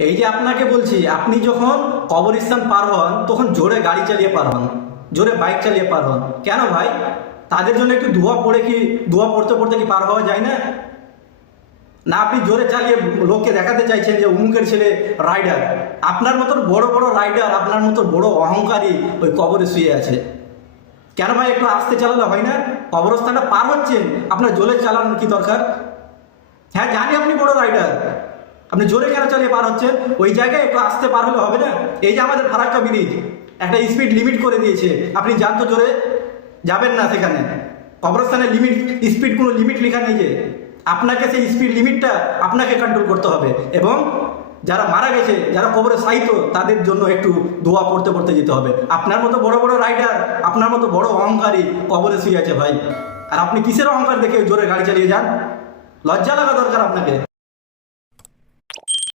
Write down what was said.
এই যে আপনাকে বলছি, আপনি যখন কবরস্থান পার হন তখন জোরে গাড়ি চালিয়ে পার হন, জোরে বাইক চালিয়ে পার হন। কেন ভাই? তাদের জন্য একটু দোয়া পড়তে পড়তে কি পার হওয়া যায় না? না আপনি জোরে চালিয়ে লোককে দেখাতে চাইছেন যে অমুকের ছেলে রাইডার? আপনার মতন বড় বড় রাইডার, আপনার মতো বড় অহংকারী ওই কবরে শুয়ে আছে। কেন ভাই একটু আস্তে চালালে হয় না? কবরস্থানটা পার হচ্ছেন, আপনার জোরে চালানোর কি দরকার? হ্যাঁ জানি আপনি বড় রাইডার, আপনি জোরে কেন চালিয়ে পার হচ্ছেন? ওই জায়গায় একটু আস্তে পার হলে হবে না? এই যে আমাদের ফারাক্কা ব্রিজ একটা স্পিড লিমিট করে দিয়েছে, আপনি যান তো জোরে, যাবেন না সেখানে। কবরস্থানের লিমিট, স্পিড কোনো লিমিট লেখা নেই যে, আপনাকে সেই স্পিড লিমিটটা আপনাকে কন্ট্রোল করতে হবে। এবং যারা মারা গেছে, যারা কবরে সাহিত্য, তাদের জন্য একটু দোয়া পড়তে পড়তে যেতে হবে। আপনার মতো বড় বড় রাইডার, আপনার মতো বড় অহংকারী কবরে শুয়ে আছে ভাই, আর আপনি কিসের অহংকার দেখে জোরে গাড়ি চালিয়ে যান? লজ্জা লাগা দরকার আপনাকে।